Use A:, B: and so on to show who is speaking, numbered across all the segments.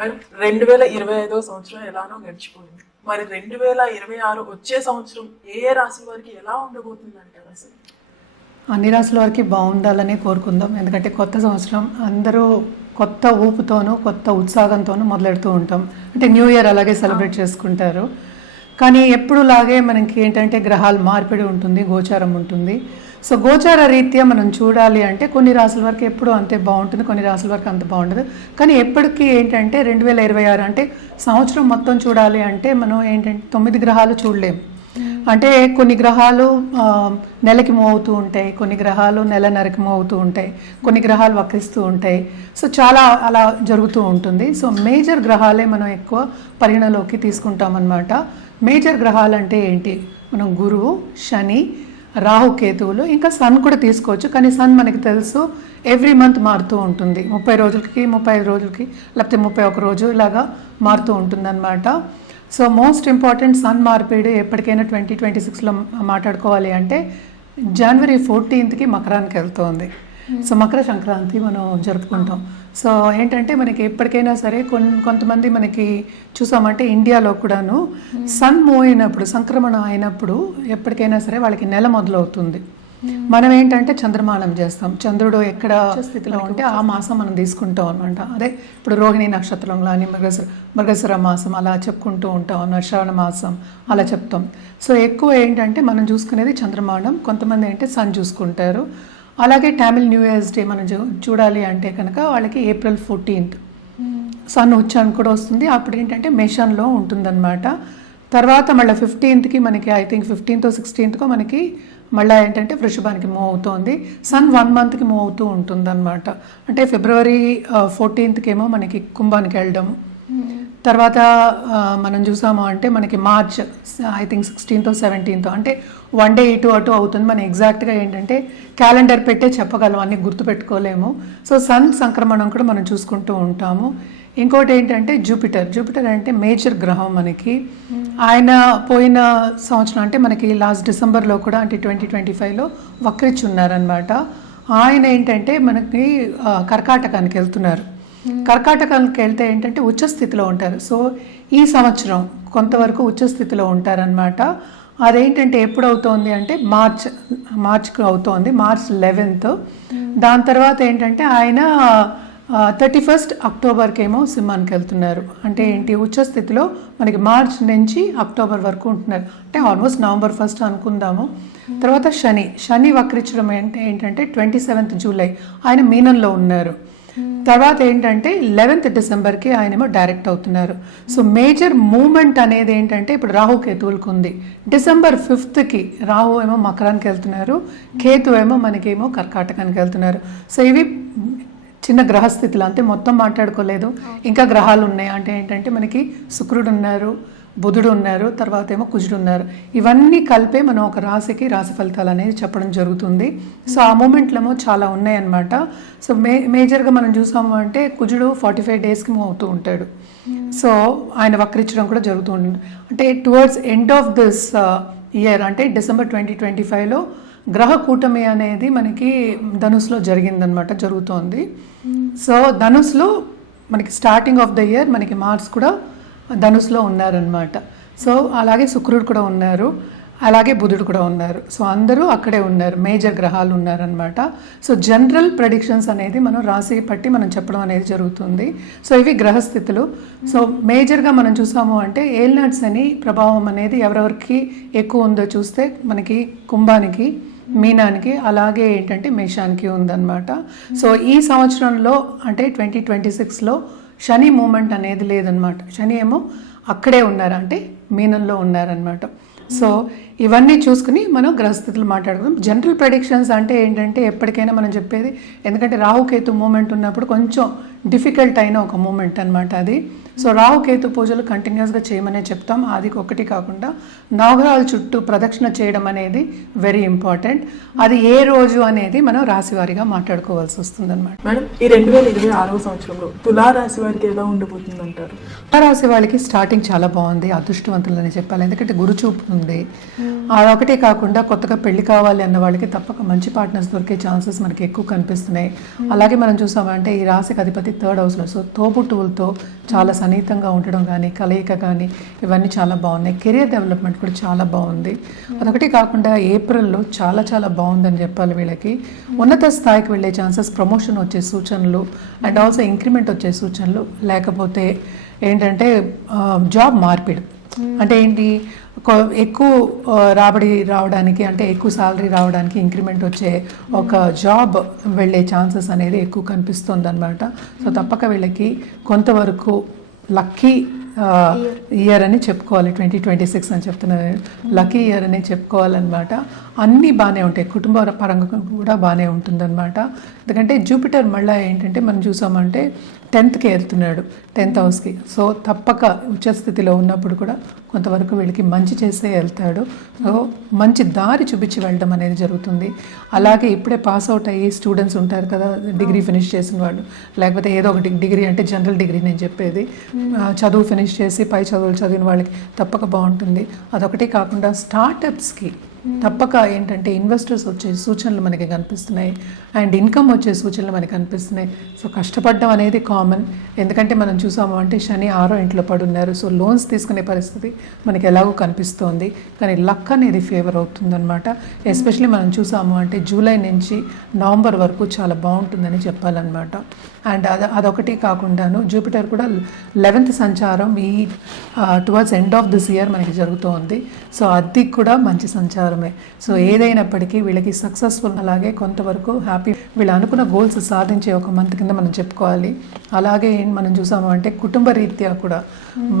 A: Madam రెండు వేల ఇరవై ఐదో సంవత్సరం ఎలానో గడిచిపోయింది. మరి రెండు వేల ఇరవై ఆరు వచ్చే సంవత్సరం ఏ ఏ రాశి వారికి ఎలా ఉండబోతుంది అంటారు అసలు?
B: అన్ని రాసుల వారికి బాగుండాలని కోరుకుందాం. ఎందుకంటే కొత్త సంవత్సరం అందరూ కొత్త ఊపుతోనూ కొత్త ఉత్సాహంతోనూ మొదలెడుతూ ఉంటాం. అంటే న్యూ ఇయర్ అలాగే సెలబ్రేట్ చేసుకుంటారు. కానీ ఎప్పుడులాగే మనకి ఏంటంటే గ్రహాల మార్పిడి ఉంటుంది గోచారం ఉంటుంది. సో గోచార రీత్యా మనం చూడాలి అంటే కొన్ని రాసుల వరకు ఎప్పుడు అంతే బాగుంటుంది కొన్ని రాసుల వరకు అంత బాగుండదు. కానీ ఎప్పటికీ ఏంటంటే రెండు వేల ఇరవై ఆరు అంటే సంవత్సరం మొత్తం చూడాలి అంటే మనం ఏంటంటే తొమ్మిది గ్రహాలు చూడలేము అంటే కొన్ని గ్రహాలు నెలకి మూవ్ అవుతూ ఉంటాయి కొన్ని గ్రహాలు నెలన్నరకి మూవ్ అవుతూ ఉంటాయి కొన్ని గ్రహాలు వక్రిస్తూ ఉంటాయి. సో చాలా అలా జరుగుతూ ఉంటుంది. సో మేజర్ గ్రహాలే మనం ఎక్కువ పరిగణలోకి తీసుకుంటాం అన్నమాట మేజర్ గ్రహాలు అంటే ఏంటి? మనం గురువు శని రాహు కేతువులు ఇంకా సన్ కూడా తీసుకోవచ్చు కానీ సన్ మనకి తెలుసు ఎవ్రీ మంత్ మారుతూ ఉంటుంది. ముప్పై రోజులకి ముప్పై ఐదు రోజులకి లేకపోతే ముప్పై ఒక రోజు ఇలాగా మారుతూ ఉంటుందన్నమాట. సో మోస్ట్ ఇంపార్టెంట్ సన్ మార్పిడి ఎప్పటికైనా ట్వంటీ ట్వంటీ సిక్స్లో మాట్లాడుకోవాలి అంటే జనవరి ఫోర్టీన్త్కి మకరానికి వెళ్తోంది. సో మకర సంక్రాంతి మనం జరుపుకుంటాం. సో ఏంటంటే మనకి ఎప్పటికైనా సరే కొంతమంది మనకి చూసామంటే ఇండియాలో కూడాను సన్ మూవ్ అయినప్పుడు సంక్రమణం అయినప్పుడు ఎప్పటికైనా సరే వాళ్ళకి నెల మొదలవుతుంది. మనం ఏంటంటే చంద్రమానం చేస్తాం. చంద్రుడు ఎక్కడ స్థితిలో ఉంటే ఆ మాసం మనం తీసుకుంటాం అనమాట అదే ఇప్పుడు రోహిణి నక్షత్రం కానీ మృగశిర మృగశిర మాసం అలా చెప్పుకుంటూ ఉంటాం. అన్నమాట. శ్రవణ మాసం అలా చెప్తాం. సో ఎక్కువ ఏంటంటే మనం చూసుకునేది చంద్రమానం. కొంతమంది ఏంటంటే సన్ చూసుకుంటారు. అలాగే టామిల్ న్యూ ఇయర్స్ డే మనం చూ- చూడాలి అంటే కనుక వాళ్ళకి ఏప్రిల్ ఫోర్టీన్త్ సన్ ఉచ్చాన్ కూడా వస్తుంది. అప్పుడు ఏంటంటే మేషన్లో ఉంటుందన్నమాట. తర్వాత మళ్ళీ ఫిఫ్టీన్త్కి మనకి ఐ థింక్ ఫిఫ్టీన్త్ సిక్స్టీన్త్కో మనకి మళ్ళీ ఏంటంటే వృషభానికి మూవ్ అవుతుంది. సన్ వన్ మంత్కి మూవ్ అవుతూ ఉంటుందన్నమాట. అంటే ఫిబ్రవరి ఫోర్టీన్త్కి ఏమో మనకి కుంభానికి వెళ్ళడం hmm. తర్వాత మనం చూసాము అంటే మనకి March I think sixteenth seventeenth అంటే వన్ డే ఇటు అటు అవుతుంది. మనం ఎగ్జాక్ట్గా ఏంటంటే క్యాలెండర్ పెట్టే చెప్పగలం అన్ని గుర్తుపెట్టుకోలేము. సో సన్ సంక్రమణం కూడా మనం చూసుకుంటూ ఉంటాము. ఇంకోటి ఏంటంటే జూపిటర్. జూపిటర్ అంటే మేజర్ గ్రహం మనకి. ఆయన పోయిన సంవత్సరం అంటే మనకి లాస్ట్ డిసెంబర్లో కూడా అంటే ట్వంటీ ట్వంటీ ఫైవ్లో వక్రిచ్చి ఉన్నారనమాట ఆయన ఏంటంటే మనకి కర్కాటకానికి వెళ్తున్నారు. కర్కాటకానికి వెళ్తే ఏంటంటే ఉచ్చ స్థితిలో ఉంటారు. సో ఈ సంవత్సరం కొంతవరకు ఉచ్చ స్థితిలో ఉంటారనమాట అదేంటంటే ఎప్పుడు అవుతోంది అంటే మార్చ్ మార్చ్కి అవుతోంది. March eleventh. దాని తర్వాత ఏంటంటే ఆయన థర్టీ ఫస్ట్ అక్టోబర్కి ఏమో సింహానికి వెళ్తున్నారు. అంటే ఏంటి? ఉచ్చ స్థితిలో మనకి మార్చ్ నుంచి అక్టోబర్ వరకు ఉంటున్నారు. అంటే ఆల్మోస్ట్ నవంబర్ ఫస్ట్ అనుకుందాము. తర్వాత శని. శని వక్రించడం ఏంటి? ఏంటంటే ట్వంటీ సెవెంత్ జూలై. ఆయన మీనంలో ఉన్నారు. తర్వాత ఏంటంటే లెవెన్త్ డిసెంబర్కి ఆయనేమో డైరెక్ట్ అవుతున్నారు. సో మేజర్ మూమెంట్ అనేది ఏంటంటే ఇప్పుడు రాహు కేతువులకు ఉంది. డిసెంబర్ ఫిఫ్త్కి రాహు ఏమో మకరానికి వెళ్తున్నారు. కేతు ఏమో మనకేమో కర్కాటకానికి వెళ్తున్నారు. సో ఇవి చిన్న గ్రహస్థితులు అంతే మొత్తం మాట్లాడుకోలేదు. ఇంకా గ్రహాలు ఉన్నాయి అంటే ఏంటంటే మనకి శుక్రుడు ఉన్నారు. బుధుడు ఉన్నారు తర్వాత ఏమో కుజుడు ఉన్నారు. ఇవన్నీ కలిపే మనం ఒక రాశికి రాశి ఫలితాలు అనేది చెప్పడం జరుగుతుంది. సో ఆ మూమెంట్లమో చాలా ఉన్నాయన్నమాట. సో మే మేజర్గా మనం చూసాము అంటే కుజుడు ఫార్టీ ఫైవ్ డేస్కి మూవ్ అవుతూ ఉంటాడు. సో ఆయన వక్రించడం కూడా జరుగుతూ ఉంటుంది అంటే towards end of this year అంటే డిసెంబర్ ట్వంటీ ట్వంటీ ఫైవ్లో గ్రహ కూటమి అనేది మనకి ధనుసులో జరిగిందనమాట జరుగుతోంది. సో ధనుసులో మనకి స్టార్టింగ్ ఆఫ్ ద ఇయర్ మనకి మార్క్స్ కూడా ధనుసులో ఉన్నారనమాట సో అలాగే శుక్రుడు కూడా ఉన్నారు. అలాగే బుధుడు కూడా ఉన్నారు. సో అందరూ అక్కడే ఉన్నారు. మేజర్ గ్రహాలు ఉన్నారనమాట సో జనరల్ ప్రెడిక్షన్స్ అనేది మనం రాసి పట్టి మనం చెప్పడం అనేది జరుగుతుంది. సో ఇవి గ్రహస్థితులు. సో మేజర్గా మనం చూసాము అంటే ఏల్నట్స్ అని ప్రభావం అనేది ఎవరెవరికి ఎక్కువ ఉందో చూస్తే మనకి కుంభానికి మీనానికి అలాగే ఏంటంటే మేషానికి ఉందన్నమాట. సో ఈ సంవత్సరంలో అంటే ట్వంటీ ట్వంటీ సిక్స్లో శని మూమెంట్ అనేది లేదనమాట శని ఏమో అక్కడే ఉన్నారు అంటే మీనంలో ఉన్నారనమాట సో ఇవన్నీ చూసుకుని మనం గ్రహస్థితులు మాట్లాడుకుందాం. జనరల్ ప్రెడిక్షన్స్ అంటే ఏంటంటే ఎప్పటికైనా మనం చెప్పేది ఎందుకంటే రాహుకేతు మూమెంట్ ఉన్నప్పుడు కొంచెం డిఫికల్ట్ అయిన ఒక మూమెంట్ అనమాట అది. సో రాహుకేతు పూజలు కంటిన్యూస్గా చేయమనే చెప్తాం. అది ఒకటి కాకుండా నవగ్రహాల చుట్టూ ప్రదక్షిణ చేయడం అనేది వెరీ ఇంపార్టెంట్ అది ఏ రోజు అనేది మనం రాశివారీగా మాట్లాడుకోవాల్సి వస్తుంది అనమాట
A: మేడం ఈ రెండు వేల ఇరవై ఆరో సంవత్సరంలో తులా రాశి వారికి ఎలా ఉండబోతుంది అంటారు
B: రాశి వాళ్ళకి స్టార్టింగ్ చాలా బాగుంది అదృష్టవంతులని చెప్పాలి. ఎందుకంటే గురు చూపు ఉంది. అదొకటే కాకుండా కొత్తగా పెళ్ళి కావాలి అన్న వాళ్ళకి తప్పక మంచి పార్ట్నర్స్ దొరికే ఛాన్సెస్ మనకి ఎక్కువ కనిపిస్తున్నాయి. అలాగే మనం చూసామంటే ఈ రాశికి అధిపతి థర్డ్ హౌస్లో సో తోబుట్టువులతో చాలా సన్నిహితంగా ఉండడం కానీ కలయిక కానీ ఇవన్నీ చాలా బాగున్నాయి. కెరియర్ డెవలప్మెంట్ కూడా చాలా బాగుంది. అదొకటి కాకుండా ఏప్రిల్లో చాలా చాలా బాగుందని చెప్పాలి వీళ్ళకి. ఉన్నత స్థాయికి వెళ్ళే ఛాన్సెస్ ప్రమోషన్ వచ్చే సూచనలు అండ్ ఆల్సో ఇంక్రిమెంట్ వచ్చే సూచనలు లేకపోతే ఏంటంటే జాబ్ మార్పిడి. అంటే ఏంటి? ఎక్కువ రాబడి రావడానికి అంటే ఎక్కువ సాలరీ రావడానికి ఇంక్రిమెంట్ వచ్చే ఒక జాబ్ వెళ్ళే ఛాన్సెస్ అనేది ఎక్కువ కనిపిస్తుంది అనమాట సో తప్పక వీళ్ళకి కొంతవరకు లక్కీ ఇయర్ అని చెప్పుకోవాలి. ట్వంటీ ట్వంటీ సిక్స్ అని చెప్తున్నాను లక్కీ ఇయర్ అని చెప్పుకోవాలన్నమాట. అన్నీ బాగానే ఉంటాయి. కుటుంబ పరంగా కూడా బాగానే ఉంటుందన్నమాట. ఎందుకంటే జూపిటర్ మళ్ళీ ఏంటంటే మనం చూసామంటే టెన్త్కి వెళ్తున్నాడు టెన్త్ హౌస్కి. సో తప్పక ఉచ్చస్థితిలో ఉన్నప్పుడు కూడా కొంతవరకు వీళ్ళకి మంచి చేసే వెళ్తాడు. సో మంచి దారి చూపించి వెళ్ళడం అనేది జరుగుతుంది. అలాగే ఇప్పుడే పాస్ అవుట్ అయ్యి స్టూడెంట్స్ ఉంటారు కదా డిగ్రీ ఫినిష్ చేసిన వాళ్ళు. లేకపోతే ఏదో ఒకటి డిగ్రీ అంటే జనరల్ డిగ్రీ నేను చెప్పేది. చదువు ఫినిష్ చేసి పై చదువులు చదివిన వాళ్ళకి తప్పక బాగుంటుంది. అదొకటి కాకుండా స్టార్టప్స్కి తప్పక ఏంటంటే ఇన్వెస్టర్స్ వచ్చే సూచనలు మనకి కనిపిస్తున్నాయి. అండ్ ఇన్కమ్ వచ్చే సూచనలు మనకి కనిపిస్తున్నాయి. సో కష్టపడడం అనేది కామన్ ఎందుకంటే మనం చూసాము అంటే శని ఆరో ఇంట్లో పడున్నారు. సో లోన్స్ తీసుకునే పరిస్థితి మనకి ఎలాగో కనిపిస్తోంది. కానీ లక్ అనేది ఫేవర్ అవుతుందన్నమాట. ఎస్పెషల్లీ మనం చూసాము అంటే జూలై నుంచి నవంబర్ వరకు చాలా బాగుంటుందని చెప్పాలన్నమాట. అండ్ అది అదొకటి కాకుండాను జూపిటర్ కూడా లెవెన్త్ సంచారం ఈ towards end of this year మనకి జరుగుతోంది. సో అది కూడా మంచి సంచారమే. సో ఏదైనప్పటికీ వీళ్ళకి సక్సెస్ఫుల్ అలాగే కొంతవరకు హ్యాపీ వీళ్ళు అనుకున్న గోల్స్ సాధించే ఒక మంత్ కింద మనం చెప్పుకోవాలి. అలాగే ఏం మనం చూసాము అంటే కుటుంబ రీత్యా కూడా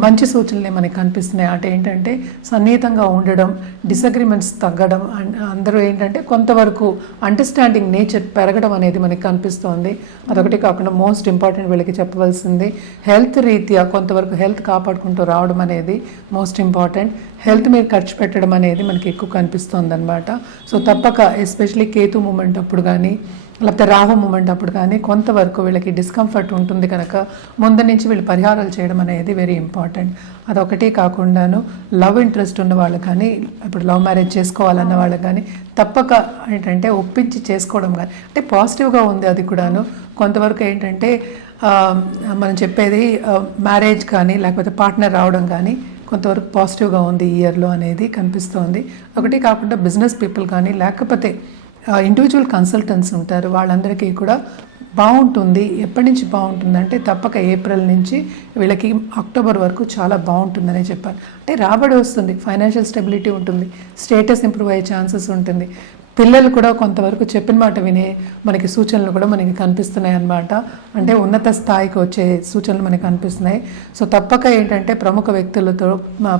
B: మంచి సూచనలే మనకి కనిపిస్తున్నాయి. అంటే ఏంటంటే సన్నిహితంగా ఉండడం డిసగ్రిమెంట్స్ తగ్గడం అండ్ అందరూ ఏంటంటే కొంతవరకు అండర్స్టాండింగ్ నేచర్ పెరగడం అనేది మనకి కనిపిస్తోంది. అదొకటి కాకుండా మోస్ట్ ఇంపార్టెంట్ వీళ్ళకి చెప్పవలసింది హెల్త్ రీత్యా కొంతవరకు హెల్త్ కాపాడుకుంటూ రావడం అనేది మోస్ట్ ఇంపార్టెంట్. హెల్త్ మీద ఖర్చు పెట్టడం అనేది మనకి ఎక్కువ కనిపిస్తుంది అనమాట సో తప్పక ఎస్పెషలీ కేతు మూమెంట్ అప్పుడు కానీ లేకపోతే రాహు మూమెంట్ అప్పుడు కానీ కొంతవరకు వీళ్ళకి డిస్కంఫర్ట్ ఉంటుంది కనుక ముందు నుంచి వీళ్ళు పరిహారాలు చేయడం అనేది వెరీ ఇంపార్టెంట్. అదొకటి కాకుండాను లవ్ ఇంట్రెస్ట్ ఉన్న వాళ్ళు కానీ ఇప్పుడు లవ్ మ్యారేజ్ చేసుకోవాలన్న వాళ్ళకి కానీ తప్పక ఏంటంటే ఒప్పించి చేసుకోవడం కానీ అంటే పాజిటివ్గా ఉంది అది కూడాను. కొంతవరకు ఏంటంటే మనం చెప్పేది మ్యారేజ్ కానీ లేకపోతే పార్ట్నర్ రావడం కానీ కొంతవరకు పాజిటివ్గా ఉంది ఈ ఇయర్లో అనేది కనిపిస్తోంది. ఒకటి కాకుండా బిజినెస్ పీపుల్ కానీ లేకపోతే ఇండివిజువల్ కన్సల్టెంట్స్ ఉంటారు. వాళ్ళందరికీ కూడా బాగుంటుంది. ఎప్పటి నుంచి బాగుంటుందంటే తప్పక ఏప్రిల్ నుంచి వీళ్ళకి అక్టోబర్ వరకు చాలా బాగుంటుందనే చెప్పాలి. అంటే రాబడి వస్తుంది. ఫైనాన్షియల్ స్టెబిలిటీ ఉంటుంది. స్టేటస్ ఇంప్రూవ్ అయ్యే ఛాన్సెస్ ఉంటుంది. పిల్లలు కూడా కొంతవరకు చెప్పిన మాట వినే మనకి సూచనలు కూడా మనకి కనిపిస్తున్నాయి అన్నమాట. అంటే ఉన్నత స్థాయికి వచ్చే సూచనలు మనకి కనిపిస్తున్నాయి. సో తప్పక ఏంటంటే ప్రముఖ వ్యక్తులతో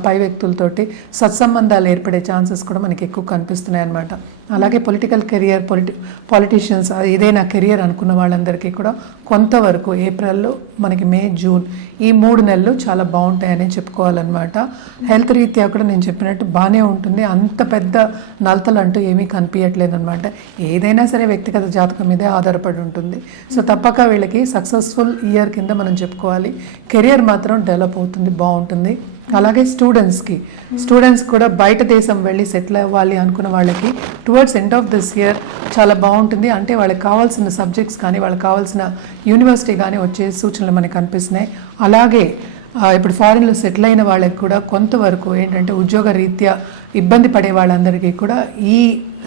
B: పై వ్యక్తులతోటి సత్సంబంధాలు ఏర్పడే ఛాన్సెస్ కూడా మనకి ఎక్కువ కనిపిస్తున్నాయి అన్నమాట. అలాగే పొలిటికల్ కెరియర్ పొలిటి పాలిటీషియన్స్ ఏదైనా కెరియర్ అనుకున్న వాళ్ళందరికీ కూడా కొంతవరకు ఏప్రిల్లో మనకి మే జూన్ ఈ మూడు నెలలు చాలా బాగుంటాయని చెప్పుకోవాలన్నమాట. హెల్త్ రీత్యా కూడా నేను చెప్పినట్టు బాగానే ఉంటుంది. అంత పెద్ద నలతలు అంటూ ఏమీ కనిపించట్లేదు అనమాట ఏదైనా సరే వ్యక్తిగత జాతకం మీదే ఆధారపడి ఉంటుంది. సో తప్పక వీళ్ళకి సక్సెస్ఫుల్ ఇయర్ కింద మనం చెప్పుకోవాలి. కెరియర్ మాత్రం డెవలప్ అవుతుంది బాగుంటుంది. అలాగే స్టూడెంట్స్కి స్టూడెంట్స్ కూడా బయట దేశం వెళ్ళి సెటిల్ అవ్వాలి అనుకున్న వాళ్ళకి towards end of this year చాలా బాగుంటుంది. అంటే వాళ్ళకి కావాల్సిన సబ్జెక్ట్స్ కానీ వాళ్ళకి కావాల్సిన యూనివర్సిటీ కానీ వచ్చే సూచనలు మనకి కనిపిస్తున్నాయి. అలాగే ఇప్పుడు ఫారిన్లో సెటిల్ అయిన వాళ్ళకి కూడా కొంతవరకు ఏంటంటే ఉద్యోగ రీత్యా ఇబ్బంది పడే వాళ్ళందరికీ కూడా ఈ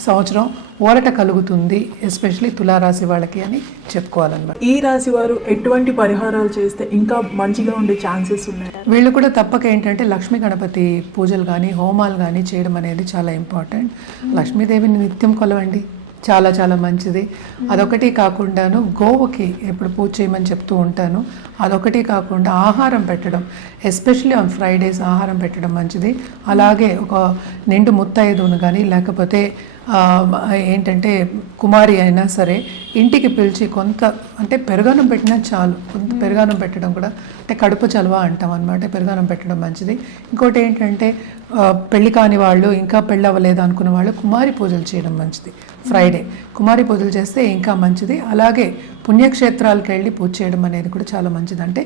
B: సంవత్సరం ఊరట కలుగుతుంది ఎస్పెషలీ తులారాశి వాళ్ళకి అని చెప్పుకోవాలన్నమాట.
A: ఈ రాశి వారు ఎటువంటి పరిహారాలు చేస్తే ఇంకా మంచిగా ఉండే ఛాన్సెస్ ఉన్నాయి?
B: వీళ్ళు కూడా తప్పక ఏంటంటే లక్ష్మీ గణపతి పూజలు కానీ హోమాలు కానీ చేయడం అనేది చాలా ఇంపార్టెంట్. లక్ష్మీదేవిని నిత్యం కొలవండి. చాలా చాలా మంచిది. అదొకటి కాకుండాను గోవుకి ఎప్పుడు పూజ చేయమని చెప్తూ ఉంటాను. అదొకటి కాకుండా ఆహారం పెట్టడం ఎస్పెషల్లీ ఆన్ ఫ్రైడేస్ ఆహారం పెట్టడం మంచిది. అలాగే ఒక నిండు ముత్తైదును కానీ లేకపోతే ఏంటంటే కుమారి అయినా సరే ఇంటికి పిలిచి కొంత అంటే పెరుగన్నం పెట్టినా చాలు. కొంత పెరుగన్నం పెట్టడం కూడా అంటే కడుపు చలవ అంటాం అనమాట పెరుగన్నం పెట్టడం మంచిది. ఇంకోటి ఏంటంటే పెళ్ళి కాని వాళ్ళు ఇంకా పెళ్ళి అవ్వలేదు అనుకున్న వాళ్ళు కుమారి పూజలు చేయడం మంచిది. ఫ్రైడే కుమారి పూజలు చేస్తే ఇంకా మంచిది. అలాగే పుణ్యక్షేత్రాలకు వెళ్ళి పూజ చేయడం అనేది కూడా చాలా మంచిది. అంటే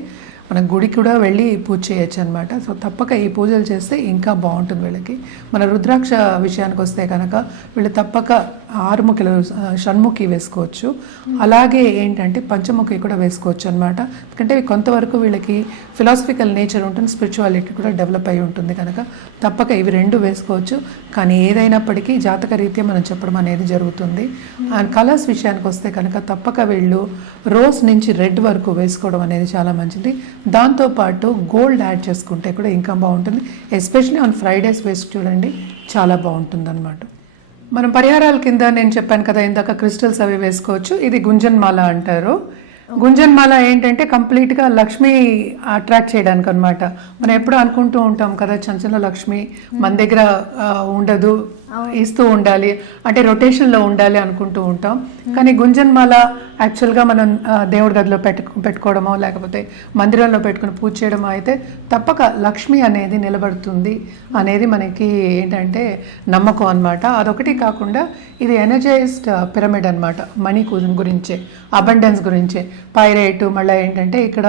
B: మన గుడికి కూడా వెళ్ళి పూజ చేయొచ్చు అనమాట సో తప్పక ఈ పూజలు చేస్తే ఇంకా బాగుంటుంది వీళ్ళకి. మన రుద్రాక్ష విషయానికి వస్తే కనుక వీళ్ళు తప్పక ఆరుముఖిలు షణ్ముఖి వేసుకోవచ్చు. అలాగే ఏంటంటే పంచముఖి కూడా వేసుకోవచ్చు అనమాట ఎందుకంటే కొంతవరకు వీళ్ళకి ఫిలాసఫికల్ నేచర్ ఉంటుంది స్పిరిచువాలిటీ కూడా డెవలప్ అయి ఉంటుంది కనుక తప్పక ఇవి రెండు వేసుకోవచ్చు. కానీ ఏదైనప్పటికీ జాతక రీత్యా మనం చెప్పడం అనేది జరుగుతుంది. అండ్ కలర్స్ విషయానికి వస్తే కనుక తప్పక వీళ్ళు రోజ్ నుంచి రెడ్ వరకు వేసుకోవడం అనేది చాలా మంచిది. దాంతోపాటు గోల్డ్ యాడ్ చేసుకుంటే కూడా ఇంకా బాగుంటుంది. ఎస్పెషల్లీ ఆన్ ఫ్రైడేస్ వేసి చూడండి చాలా బాగుంటుంది అనమాట మనం పరిహారాల కింద నేను చెప్పాను కదా ఇందాక క్రిస్టల్స్ అవి వేసుకోవచ్చు. ఇది గుంజన్ మాల అంటారు. గుంజన్ మాల ఏంటంటే కంప్లీట్గా లక్ష్మి అట్రాక్ట్ చేయడానికి అనమాట మనం ఎప్పుడు అనుకుంటూ ఉంటాం కదా చంచల లక్ష్మి మన దగ్గర ఉండదు ఇస్తూ ఉండాలి. అంటే రొటేషన్లో ఉండాలి అనుకుంటూ ఉంటాం. కానీ గుంజన్మాల యాక్చువల్గా మనం దేవుడి గదిలో పెట్టు పెట్టుకోవడమో లేకపోతే మందిరంలో పెట్టుకుని పూజ చేయడమో అయితే తప్పక లక్ష్మి అనేది నిలబడుతుంది అనేది మనకి ఏంటంటే నమ్మకం అన్నమాట. అదొకటి కాకుండా ఇది ఎనర్జైజ్డ్ పిరమిడ్ అన్నమాట. మనీ గురించే అబండెన్స్ గురించే. పైరేట్ మళ్ళీ ఏంటంటే ఇక్కడ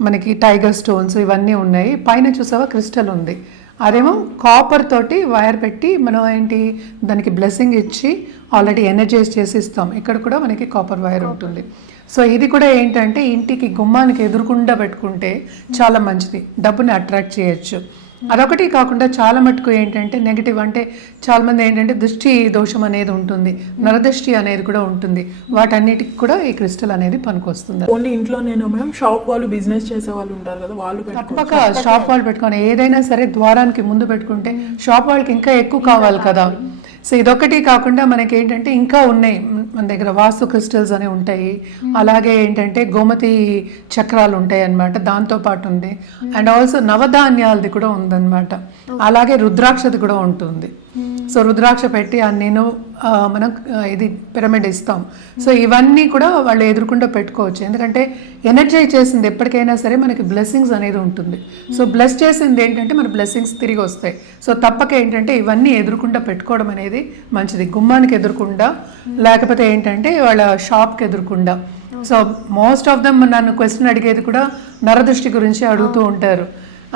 B: మనకి టైగర్ స్టోన్స్ ఇవన్నీ ఉన్నాయి. పైన చూసావా క్రిస్టల్ ఉంది. అదేమో కాపర్ తోటి వైర్ పెట్టి మనం ఏంటి దానికి బ్లెస్సింగ్ ఇచ్చి ఆల్రెడీ ఎనర్జైజ్ చేసి ఇస్తాం. ఇక్కడ కూడా మనకి కాపర్ వైర్ ఉంటుంది. సో ఇది కూడా ఏంటంటే ఇంటికి గుమ్మానికి ఎదురుకుండా పెట్టుకుంటే చాలా మంచిది. డబ్బుని అట్రాక్ట్ చేయొచ్చు. అదొకటి కాకుండా చాలా మటుకు ఏంటంటే నెగిటివ్ అంటే చాలా మంది ఏంటంటే దృష్టి దోషం అనేది ఉంటుంది నరదృష్టి అనేది కూడా ఉంటుంది. వాటన్నిటికి కూడా ఈ క్రిస్టల్ అనేది పనికొస్తుంది.
A: ఓన్లీ ఇంట్లో నేను మేము షాప్ వాళ్ళు బిజినెస్ చేసే వాళ్ళు ఉంటారు కదా వాళ్ళు
B: తప్పక షాప్ వాళ్ళు పెట్టుకొని ఏదైనా సరే ద్వారానికి ముందు పెట్టుకుంటే షాప్ వాళ్ళకి ఇంకా ఎక్కువ కావాలి కదా. సో ఇదొకటి కాకుండా మనకి ఏంటంటే ఇంకా ఉన్నాయి. మన దగ్గర వాస్తు క్రిస్టల్స్ అనేవి ఉంటాయి. అలాగే ఏంటంటే గోమతి చక్రాలు ఉంటాయి అన్నమాట దాంతో పాటు ఉంది. అండ్ ఆల్సో నవధాన్యాలది కూడా ఉందన్నమాట. అలాగే రుద్రాక్షది కూడా ఉంటుంది. సో రుద్రాక్ష పెట్టి నేను మనం ఇది పిరమిడ్ ఇస్తాం. సో ఇవన్నీ కూడా వాళ్ళు ఎదురుకుండా పెట్టుకోవచ్చు. ఎందుకంటే ఎనర్జైజ్ చేసింది ఎప్పటికైనా సరే మనకి బ్లెస్సింగ్స్ అనేది ఉంటుంది. సో బ్లెస్ చేసింది ఏంటంటే మన బ్లెస్సింగ్స్ తిరిగి వస్తాయి. సో తప్పక ఏంటంటే ఇవన్నీ ఎదురుకుండా పెట్టుకోవడం అనేది మంచిది. గుమ్మానికి ఎదురుకుండా లేకపోతే ఏంటంటే వాళ్ళ షాప్కి ఎదురుకుండా. సో మోస్ట్ ఆఫ్ దమ్ నన్ను క్వశ్చన్ అడిగేది కూడా నరదృష్టి గురించి అడుగుతూ ఉంటారు.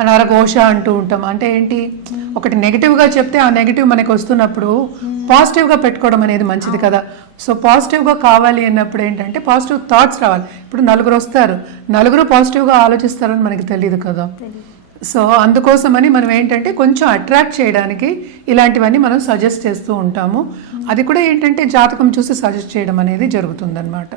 B: నరఘోష అంటూ ఉంటాం. అంటే ఏంటి? ఒకటి నెగిటివ్గా చెప్తే ఆ నెగిటివ్ మనకి వస్తున్నప్పుడు పాజిటివ్గా పెట్టుకోవడం అనేది మంచిది కదా. సో పాజిటివ్గా కావాలి అన్నప్పుడు ఏంటంటే పాజిటివ్ థాట్స్ రావాలి. ఇప్పుడు నలుగురు వస్తారు. నలుగురు పాజిటివ్గా ఆలోచిస్తారని మనకి తెలియదు కదా. సో అందుకోసమని మనం ఏంటంటే కొంచెం అట్రాక్ట్ చేయడానికి ఇలాంటివన్నీ మనం సజెస్ట్ చేస్తూ ఉంటాము. అది కూడా ఏంటంటే జాతకం చూసి సజెస్ట్ చేయడం అనేది జరుగుతుందన్నమాట.